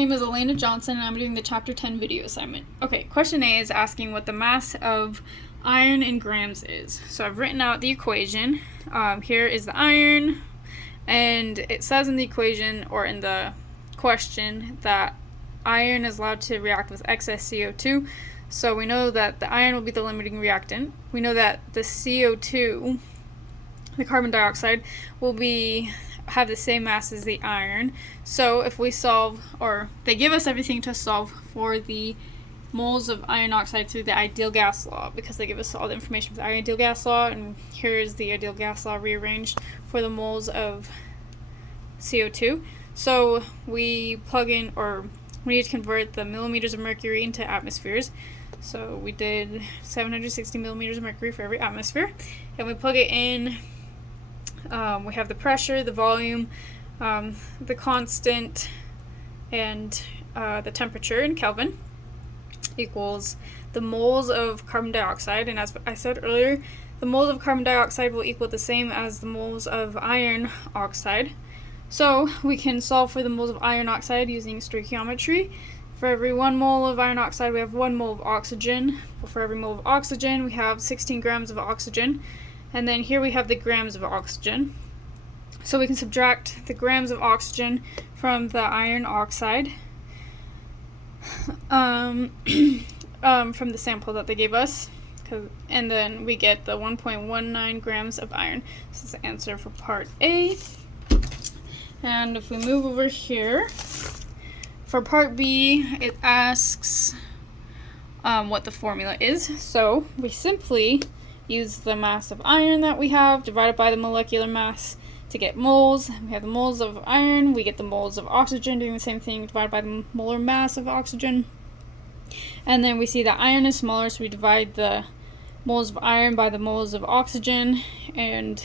name is Elena Johnson and I'm doing the Chapter 10 video assignment. Okay, question A is asking what the mass of iron in grams is. So I've written out the equation. Here is the iron, and it says in the equation, or in the question, that iron is allowed to react with excess CO2. So we know that the iron will be the limiting reactant. We know that the CO2, the carbon dioxide, will have the same mass as the iron. So if we solve, or they give us everything to solve for the moles of iron oxide through the ideal gas law, because they give us all the information for the ideal gas law, and here is the ideal gas law rearranged for the moles of CO2. So we plug in, or we need to convert the millimeters of mercury into atmospheres. So we did 760 millimeters of mercury for every atmosphere, and we plug it in. We have the pressure, the volume, the constant, and the temperature in Kelvin equals the moles of carbon dioxide. And as I said earlier, the moles of carbon dioxide will equal the same as the moles of iron oxide. So we can solve for the moles of iron oxide using stoichiometry. For every 1 mole of iron oxide, we have 1 mole of oxygen. For every mole of oxygen, we have 16 grams of oxygen. And then here we have the grams of oxygen. So we can subtract the grams of oxygen from the iron oxide from the sample that they gave us. And then we get the 1.19 grams of iron. This is the answer for part A. And if we move over here, for part B, it asks what the formula is. So we simply use the mass of iron that we have, divided by the molecular mass to get moles. We have the moles of iron, we get the moles of oxygen, doing the same thing, divided by the molar mass of oxygen. And then we see that iron is smaller, so we divide the moles of iron by the moles of oxygen. And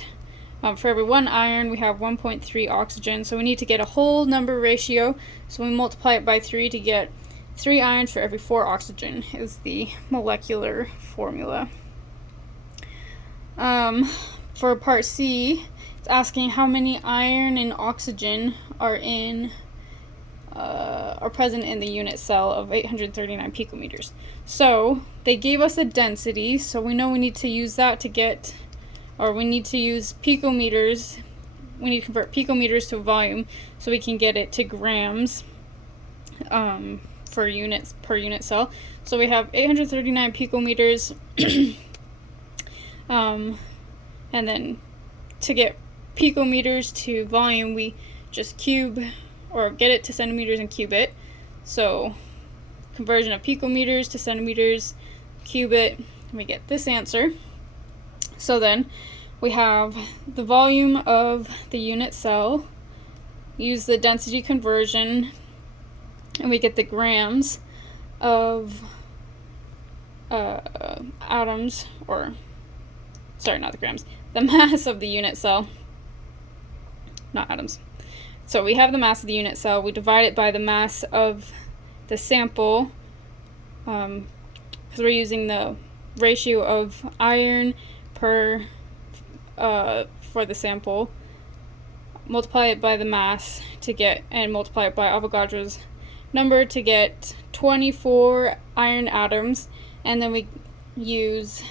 for every 1 iron, we have 1.3 oxygen. So we need to get a whole number ratio. So we multiply it by 3 to get 3 irons for every 4 oxygen is the molecular formula. For part C, it's asking how many iron and oxygen are present in the unit cell of 839 picometers. So they gave us a density, so we know we need to use that to get, or we need to use picometers. We need to convert picometers to volume so we can get it to grams for units per unit cell. So we have 839 picometers. And then to get picometers to volume, we just cube, or get it to centimeters and cube it. So conversion of picometers to centimeters, cube it, and we get this answer. So then we have the volume of the unit cell, use the density conversion, and we get the grams of atoms, or sorry, not the grams, the mass of the unit cell, not atoms. So we have the mass of the unit cell, we divide it by the mass of the sample, because we're using the ratio of iron per for the sample, multiply it by the mass to get, and multiply it by Avogadro's number to get 24 iron atoms. And then we use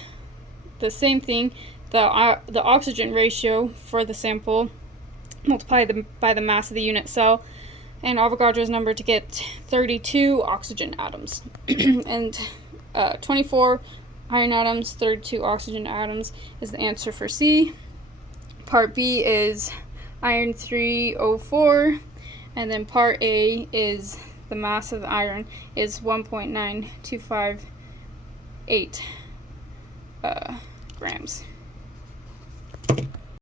the same thing, the oxygen ratio for the sample, multiply by the mass of the unit cell, and Avogadro's number to get 32 oxygen atoms. And 24 iron atoms, 32 oxygen atoms is the answer for C. Part B is iron 304, and then part A is the mass of iron is 1.9258 grams.